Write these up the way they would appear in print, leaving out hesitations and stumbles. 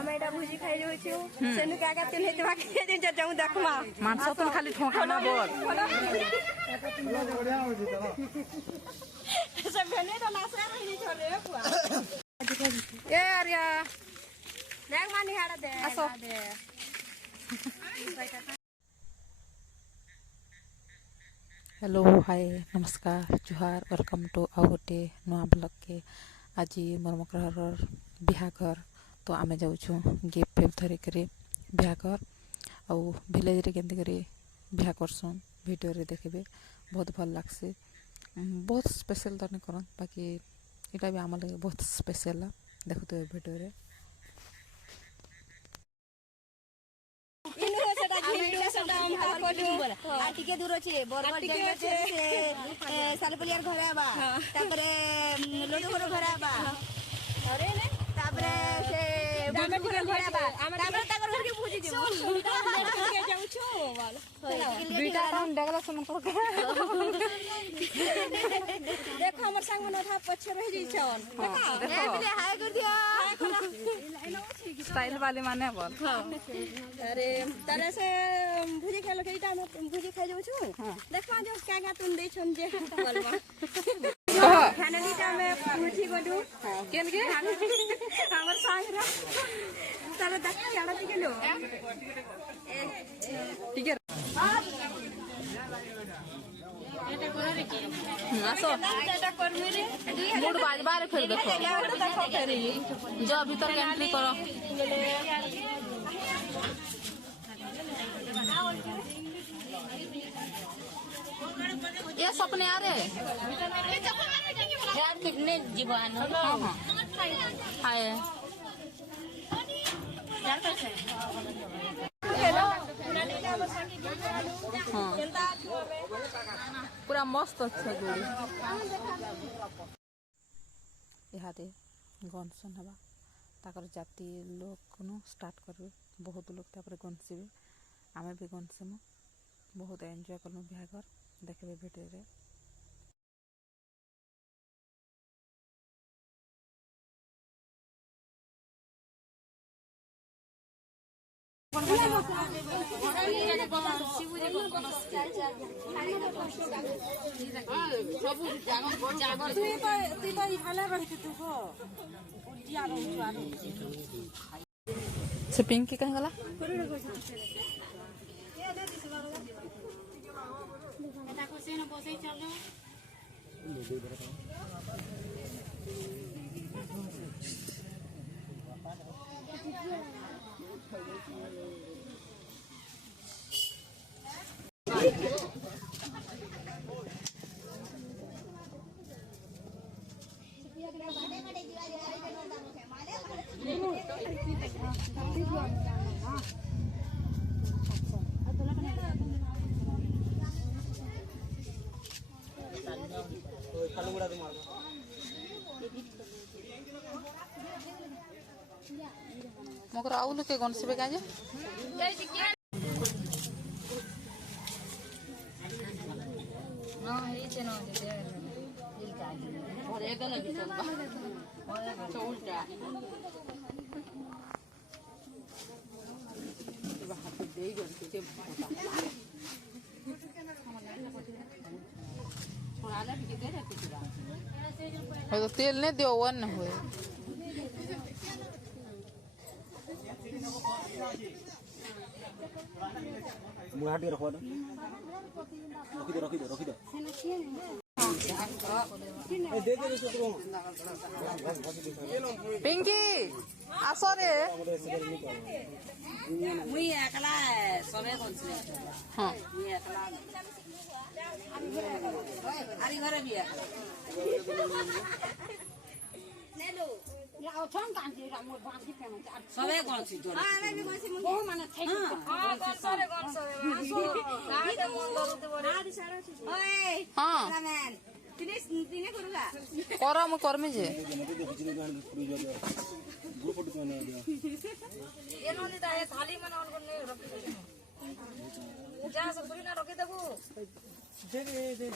ଆମେ ଏଟା ଭୁଜି ଖାଇ ଯାଉଛୁ ସେନୁ କା କା ତେଲ ହେଇଥିବା ଖାଇ ଦେଇ ଯାଉ ଦେଖମା ମାଂସ ତ ଖାଲି ଠୋକା ନା ବୋଲ ସେ ଭେନେ ତ ନାସରା ରହି ଛରେ ପୁଆ ଏ ଆରିଆ देख मानी हाड़ा दे आसो हेलो हाय नमस्कार जुहार वेलकम टू आउ गोटे नुआ ब्लॉग के आज मोर मकर बिहाघर तो आमे जाऊँ गिफ्ट फिफ्ट धरिक बिहाघर आउ भिलेज रे केंती करी बिहा करसन वीडियो रे देखबे बहुत भल लागसे बहुत स्पेशल तो नहीं करन बाकी इटा भी आम लगे बहुत स्पेशल देखते वीडियो रे आटिके दूर छे बरगढ़ जाय छे सालपलियार घर आबा तापरे लोटो घर आबा अरे ने तापरे से बामेटी घर आबा तापरे ताकर घर के पूजी दिबो के जाऊ छु बोल दुईटा हम देखला सुन को देखो हमर संग न था पछे रह जई छन देखो हाय कर दिया स्टाइल वाले माने बोल अरे तरह से भुजी खेलो के इटा भुजी खाइ जाऊ छु देखमा जो का का तुन दे छन जे बोलबा खाना नीटा में भुजी गडू केन के हमर संग रा तारे दक चाड़ा दी गेलो ठीक है आसो एटा करमी रे मूड बाज बारे फिर देखो देखो फेरी जो भीतर एंट्री करो ये सपने आ रे यार कितने जीवन हां हाय यार कैसे हाँ पूरा मस्त अच्छा जोड़ी इहादे गनसन हवा ताकर जाति लोक नु स्टार्ट करबे बहुत लोग तापर गनसिबे आमे भी गनसमु बहुत एंजॉय करनु बिहाघर देखबे वीडियो रे से पिंकी कहीं गला मगर आउ लोके गनसिबे काजे हां हे छे न दे और एकला भी चलबा और उल्टा हाथ दे गन के छोड़ाला भी दे रे पूरा तो तेल ने दियो वन होए मुहाटी रखो दो रखी दो ए दे दे इसको पिंकी आसो रे मुई एकला सबे कोन से हां मुई एकला आरी घरे बिया ले लो या ओछन कांजी रामो बांधी पे सबे कोन से जोड़ हां रे कोन से बहु माने छै हां गसरे आसो काटे मन दरुते बडे आदि सारा छै ओए हां रामन तिने करूगा करा म करमे जे ये नोनी दा ये थाली मन और ने रखी जा सब पूरी ना रखी देबू दे दे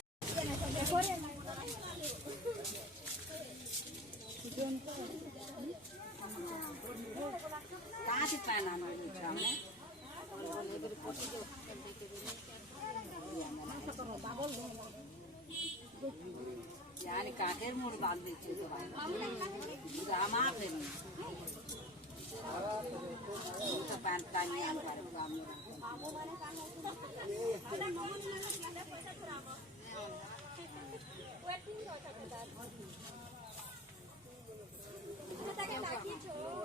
आसी पाना न छामे यानी काटेर मोड़ बांध देते तो रामा पे तो पैन का नहीं आ रहा मामू माने काम है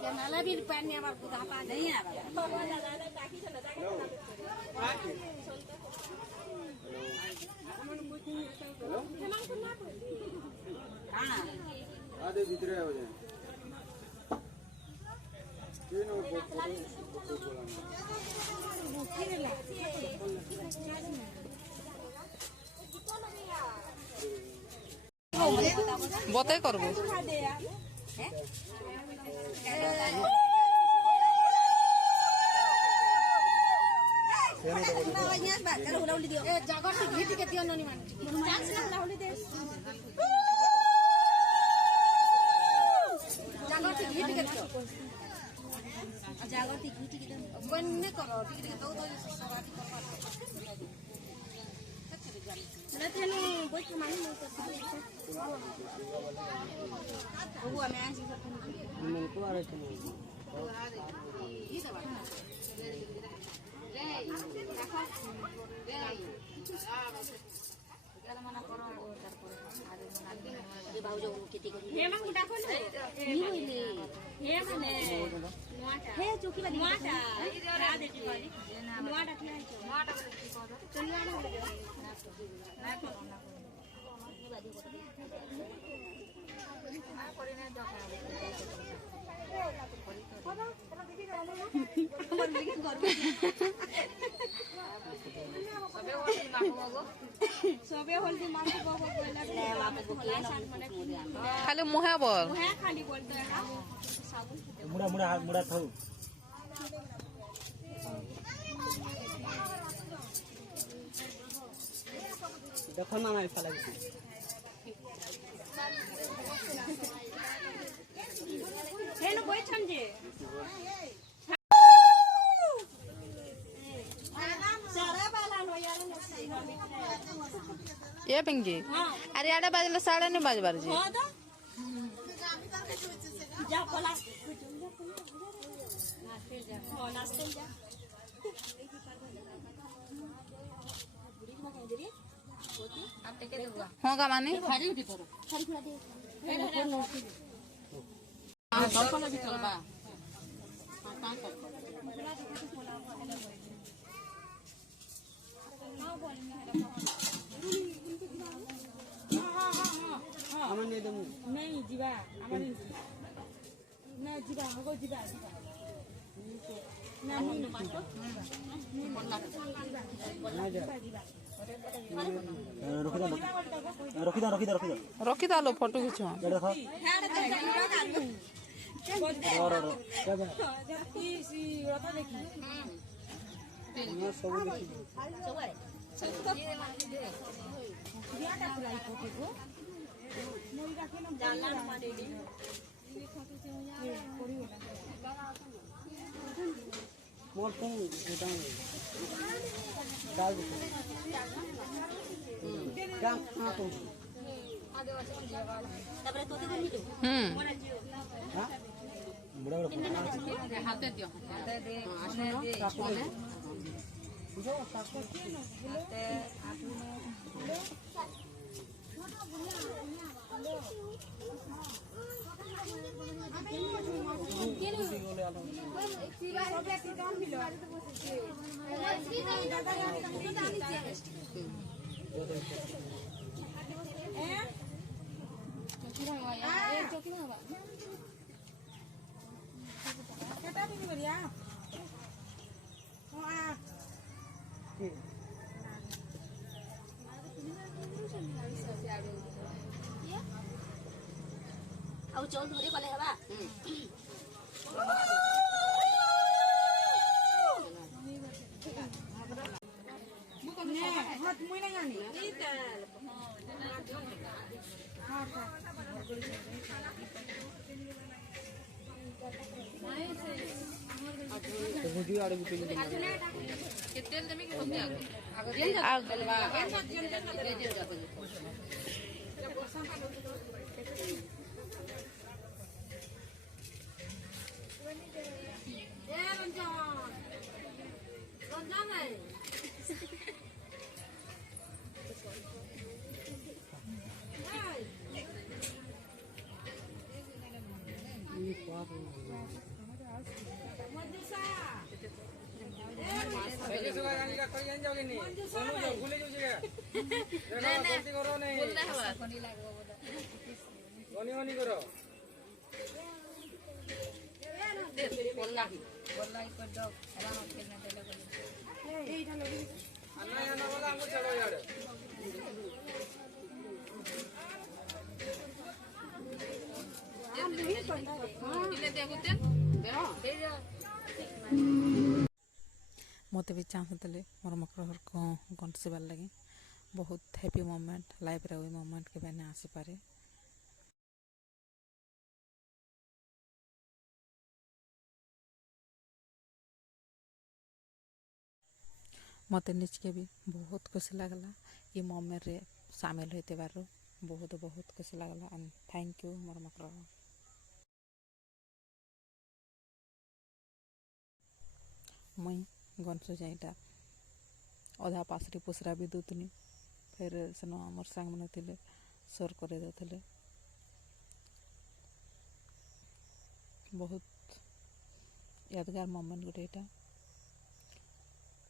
क्या नाला भी पैन ने बार बुधा पा नहीं आ रहा टाकी चला हां आधे भीतर हो जाए बताई करबो जागृति घी टिके बन्ने करो टिके तो सवारी करवा ना तेनु बैठ मानी न तो वो मैं आज मैं तो आ रहा था ये दबा मना करो ये बाबू जो खेती करी हे मन गुटा खोल नी होइले हे माने नोटा हे चोकी वाली नोटा आ देती वाली नोटा थिया है नोटा की को चली आना ना करो ना ये बादी को ना करी ना सबे हल्दी मांगो बाबा बोला खाली मुहे बोल मुहे खाली बोलतो है साबुन मुड़ा मुड़ा हाथ मुड़ा था देखो ना मैं फला हे न कोई समझे ये पिंकी अरे आड़े बाजले साड़े नहीं बाजबार जी हां तो जा पला नाश्ते जा हाँ का माने नहीं जीवा ना जीवा होगो जीवा जीवा ना रखी दालो फोटो खींचो मोर तुम डाल दो क्या हां तुम तबरे तो बनी तो हां मुड़ा मुड़ा हाथ दे दियो हाथ दे काको दे जो काको अब चौल धरे कले हवा हाथ मुई ना जानी बुद्धि आड़े गुटे मत भी चाहूँगी मोर मकर को गंसिबार लगे बहुत हैप्पी मोमेंट लाइफ रे वही मोमेंट के बने आसीपे मत निजके भी बहुत खुशी लगला ये मोमेंट रे शामिल होते बारू बहुत बहुत खुशी लगला एंड थैंक यू मोर मकर मुई गनसु जाइटा अधा पासरी पुसरा भी दूतनी फिर सेन आमर सांग मैंने थे सोर कर देते बहुत यादगार मोमेंट गोटे यहाँ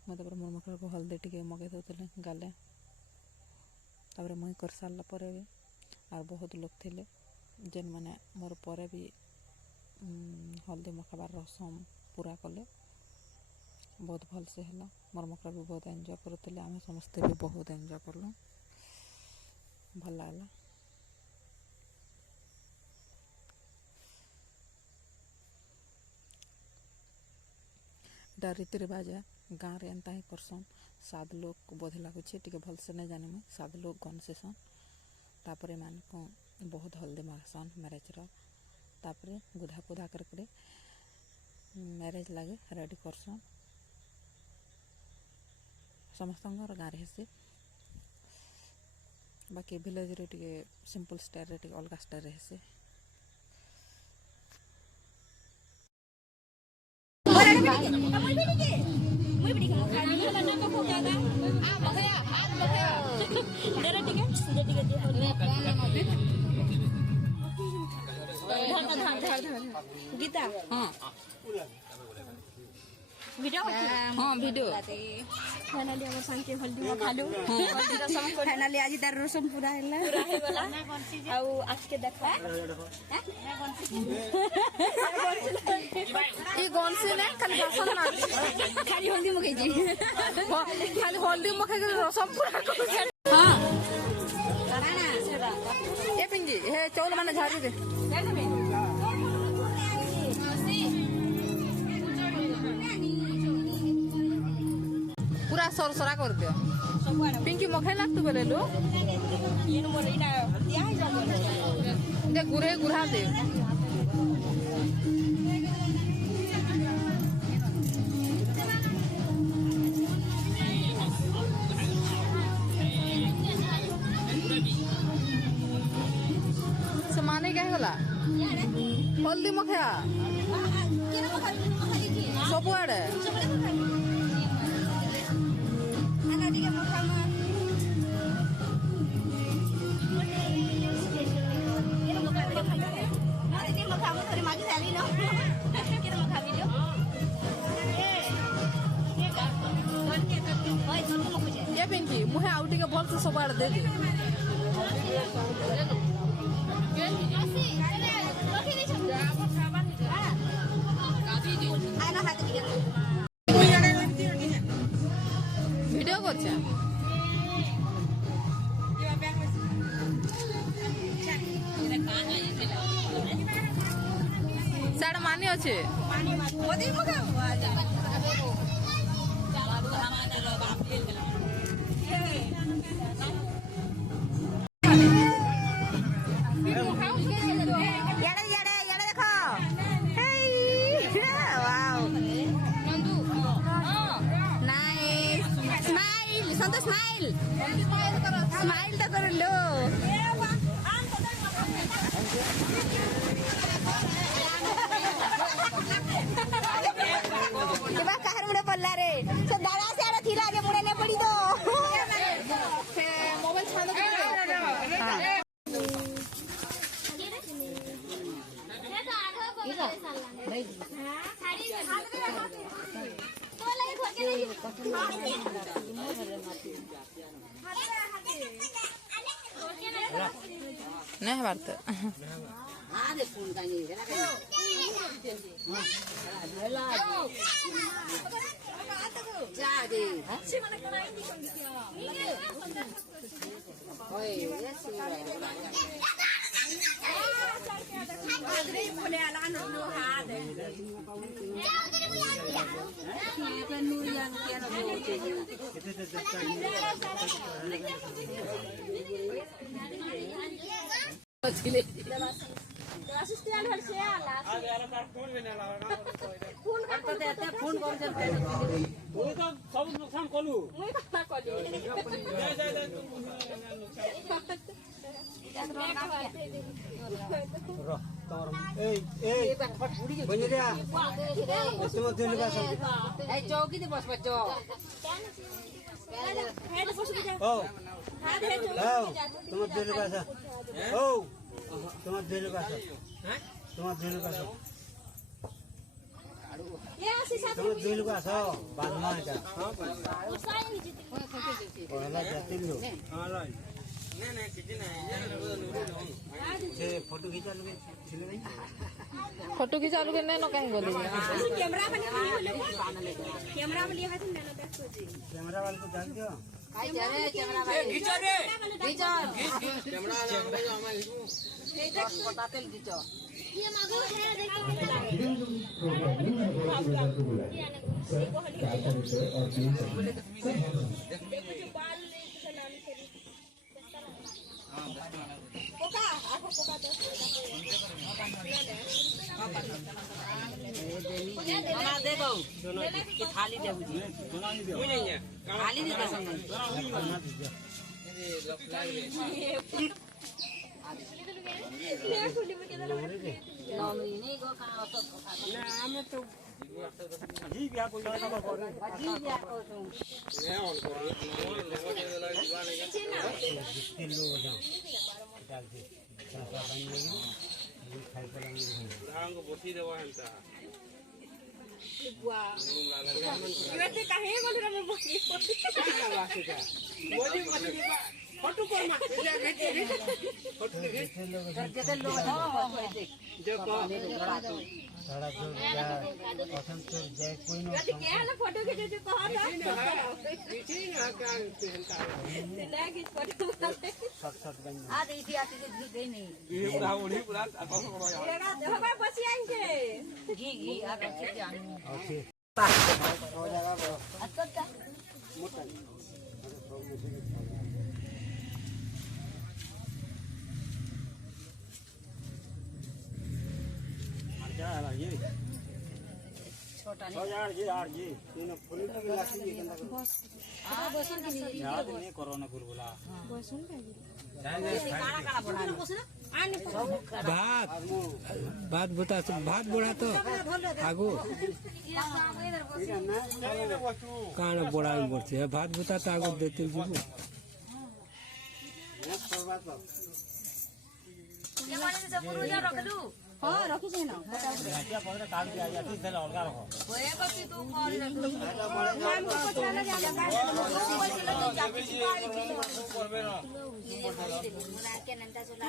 मतलब मोर मकर को हल्दी टे मगे दे गाले तापर मुई कर सारा पर भी और बहुत लोग थे जेन मैंने मोर पर भी हल्दी मखाबार रसम पूरा कले बहुत भल से है मोर मकर भी बहुत एंजॉय करते आम समस्ते भी बहुत एंजॉय कलु भल लगला एटा रीति रिवाज है गाँव रे एंता ही करसन सात लोग बोधे लगुच टे भल से नहीं जानी मुझे सात लोग गनसेसन तापर मान को बहुत हल्दी मारसन मैरेज तापर गुधा पुधा करके मैरेज लगे रेडी करसन समस्त गाँव हेसी बाकी विलेज रे टे सिंपल स्टाइल रे टे अलग स्टाइल रे हेसी गीता हाँ वीडियो हाँ वीडियो फाइनली हमर संग के हल्दी में खालु हल्दी रसम फाइनली आज तार रसम पूरा हैला आउ आज के देखा ये गनसी ने खाली रसम ना खाली हल्दी मखे जी खाली हल्दी मखे रसम पूरा कर हां ये पिंगी हे चौल माने झाड़ी दे पूरा सरसरा कर दियो पिंकी मखे लागतु बोले लो ये मोर इना दिया है जाबो दे गुरे गुरा दे से माने क्या गला हल्दी मखा केना मखा दी सब आड़े ana diga mukha ma kira mukha ma thori magi sali no kira mukha video hoy tu mo kuje ये पिंकी मुहे आउटी के बॉल से सब आड़ दे दे ana hati diga वीडियो करछे साड मानी अछि ओदी मखा याडे देखो हे वाओ संतोष स्माइल स्माइल तो कर लो कहार मुड़े पड़ला रे तो दादा से आड़ा थी लागे मुड़े ने पड़ी तो मोबाइल छानो नहीं बात चौकी बस बच्चो तुम्हारे दिल का सा तुम्हारे दिल का सा तुम्हारे दिल का सा तुम्हारे दिल का सा बाद में आएगा पहला जाते हो फोटो खींचा लोगे फोटो खींचा लोगे नहीं ना कहीं बोले कैमरा वाले कैमरा वाले हाथ में ना देखो जी कैमरा वाले को जान दो कैमरा वाले खींचो रे खींचो कैमरा बताते खींचो ये मगो है देखो कोका आखो कोका तो बना दे दो कि थाली दे बुझी थाली दे संग नहीं गो का तो ना हमें तो जी बिया कोई का कर जी बिया को ले ऑन कर लोग जाओ डाल दे सासा बन लेगी खाई पलांगे धान को बोटी देवा हंता वाह ये काहे बोल रे मैं बोली बोली फोटो कर मा फोटो जते लोग देखो सारा जो पसंद तो जय कोई ना क्या है फोटो खींचे जो कहा था पीछे ना का हंता ना कि फोटो सट बन आ दे इतिहास के घी गई नहीं ये पूरा उड़ी पूरा आपस करो यार ये रात हमारे बसी आएंगे घी घी आ अच्छे से आनी ओके हो जाएगा अच्छा मोटा क्या है ये छोटा हो यार ये तीनों फुल तो लाठी ये कंदा हां बसन की याद नहीं कोरोना बुलबुला बसन का काला काला बना आने भात बता भात बोड़ा तो आगो कान बोड़ा में बोलते है भात बता तो आगो देते जीवो ये वाले से पुरुजा रख दू हां रखी छै ना क्या पकड़े काट के आ जाती है अलगा रखो ओए कति तू कर रख दू नाम को चला जाएगा करबे ना बुला के नंदा चला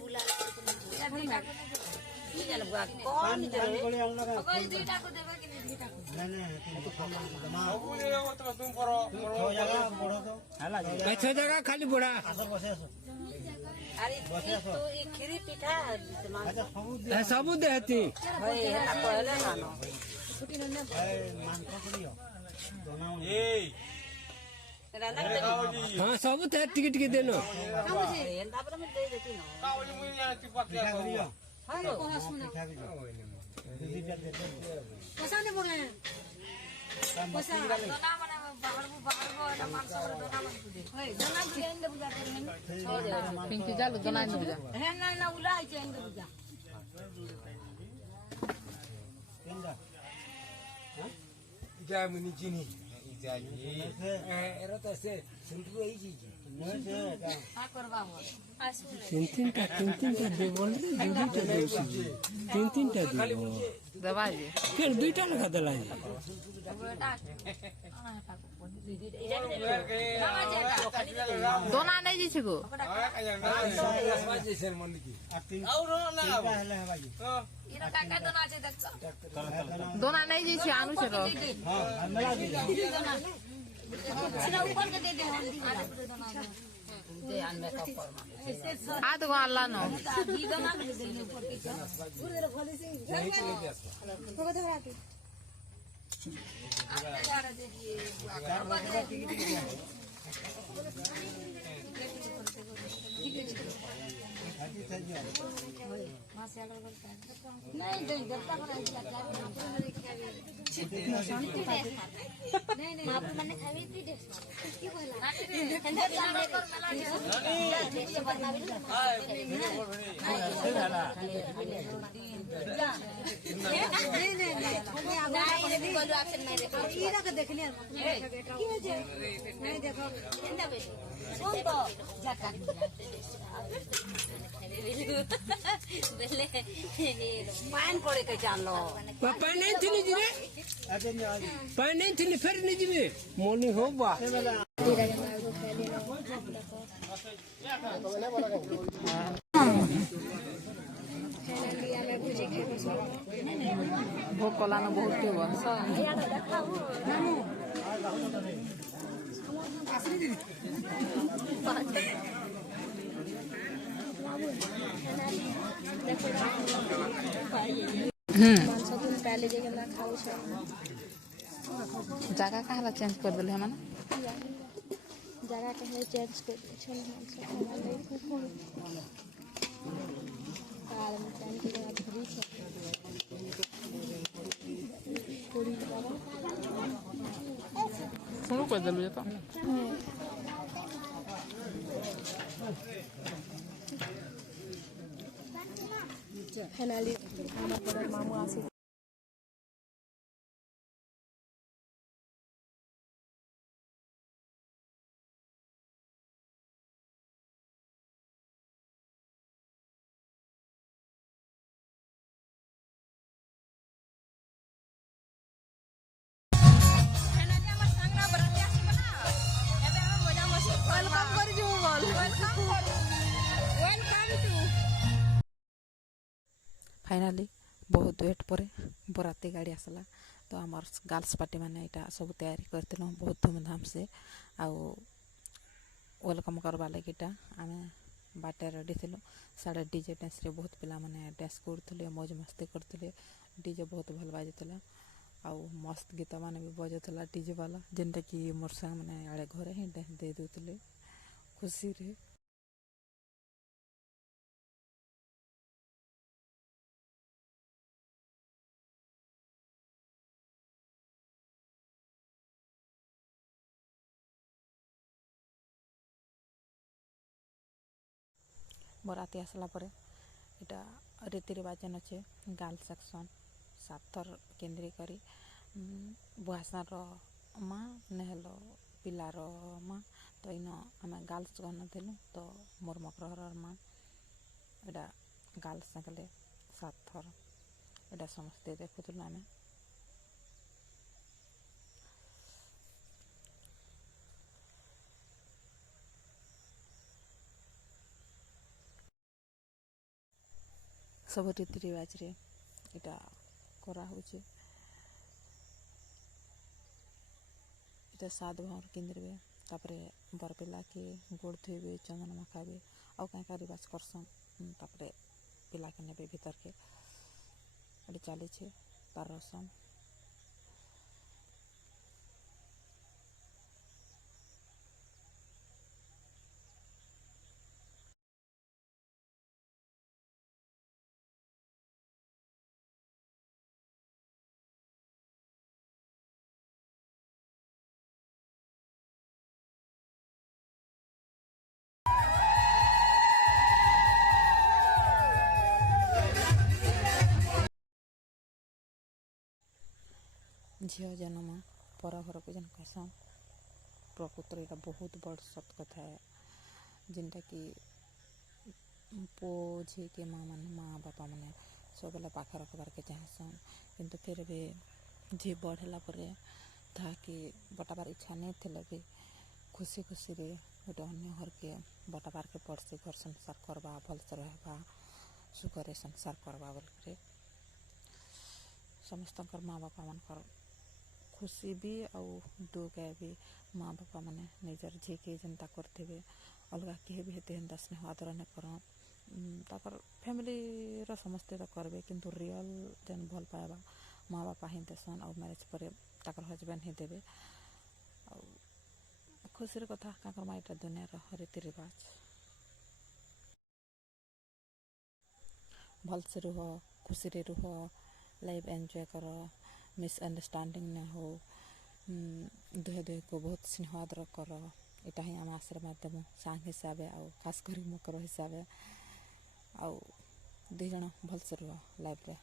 बुला की जल बुआ कौन दे कोई अलग कोई दीटा को देबे कि नहीं दीटा नहीं तुम खाना ना अब ले तो तुम करो हो जाएगा बड़ो तो हला अच्छा जगह खाली बोड़ा आसर बसे अरे तो ये खीरी पिठा अच्छा सबूत दे सबूत देती भाई है पहले ना मान को लियो दोना ए राना हां सबूत है टिकट के देनो ये तापर में दे देती ना कावली मुई या टिपक के लियो हेलो दिखा भी दीदी दे दे कैसा ने बोले काम बस दोना बना पिंकी जालू दोना नहीं बुझा केंदा जा मुनी चिनी से एरा तो से सिंपल ही चीज नहीं से तीन टा दे बोल रे तीन टा दे दबा जे फिर दुईटा लगा दला जी दोना नहीं जी छिगो दोना नहीं जी छी आनु छरो आ तो अल्लाह नो पान पड़े के चालो पापा नहीं थी जी रे पापा नहीं थी फिर नहीं जी मोनी हो बा भोक कलानो बहुत के बस जगह कहाँ चेंज कर दिले हम जगह कहे चेंज कर दे छन कार में टाइम के बाद फ्री छे पूरी शुरू कर दिलु तो फाइनली हमारे मामू आसी फाइनाली बहुत वेट पर बराती गाड़ी आसला तो आमर गर्ल्स पार्टी मैंने यहाँ सब तैयारी करते बहुत धूमधाम से आउ वेलकम करवा लगे आम बाटे रेडी थी साढ़े डीजे डांस रे बहुत पिला माने डांस करते मौज मस्ती करते डीजे बहुत भल बाजुला आउ मस्त गीत मैंने भी बजुला डीजे वाला जेनटा कि मोर संग मैंने आड़े घरे ही डांस दे दूसरे खुशी रे बराती आसला परे इटा रीति रिवाज अच्छे गर्ल सेक्शन सातर केन्द्री करी बुआसार माँ नेहल पिलार माँ तो इन आम गर्ल्स गन थिलु तो मोर मकरहर माँ इटा गर्ल्स सकले सातर इटा समस्ते देखुलु आम सब रीति रिवाज रे इटा करा होचे इटा सात भावर केन्द्रे तापरे बरपिला के गोड़ धोबे चंदन मखाबे आउ क्या रिवाज करसन तापरे पिला के नेबे भीतर के चली तार रसम झील जन्म पर घर को जेन कहसन प्रकृतर यहाँ बहुत बड़ सत कथा है जिनटा कि पो झी के माँ मैंने माँ बापा मैंने सब बेला पाखे रखबार के चाहसन किंतु फिर भी झी बढ़ला ताकि बटाबार इच्छा नहीं थे भी खुशी खुशी रे गोटे अन्य घर के बटाबार के पड़सी घर संसार करवा भलसे रहबा सुखरे संसार करवा बोल समस्त माँ बापा मन खुशी भी और दुख है भी माँ बापा मैंने निजर झी के जनता करते अलग किए भी हेते हेन्ता स्नेह आदर नहीं कर फैमिली रो समस्ते तो करबे किंतु रियल जेन भल पाएबा माँ बापा ही देसन और मैरिज पर हजबैंड ही देवे और खुशी कथा काकर इटा दुनिया रीति रिवाज भलसे रुह खुशी रे रुह लाइफ एंजॉय कर मिसअंडरस्टैंडिंग न हो दुहे दुहे को बहुत स्नेह आदर कर इटा ही आम आशीर्वाद देवु सांग हिसाब और खास कर मकर हिसाब और दुई जन भलसे रुह लाइफ रे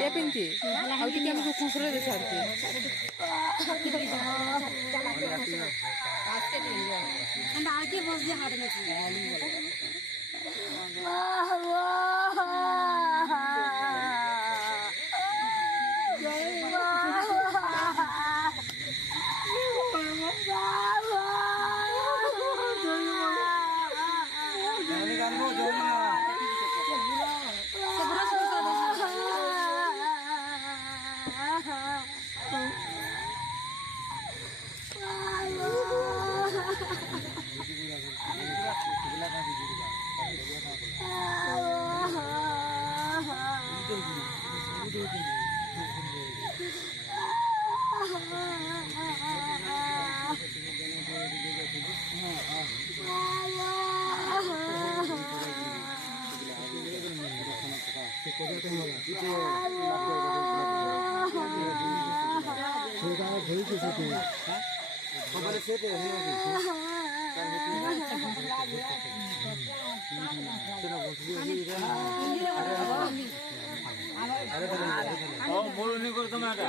ये पिंकी और कि हमको खुसरे दे छाड़ती अंडा आके बस दे हाथ में बोलनी कर तुम आता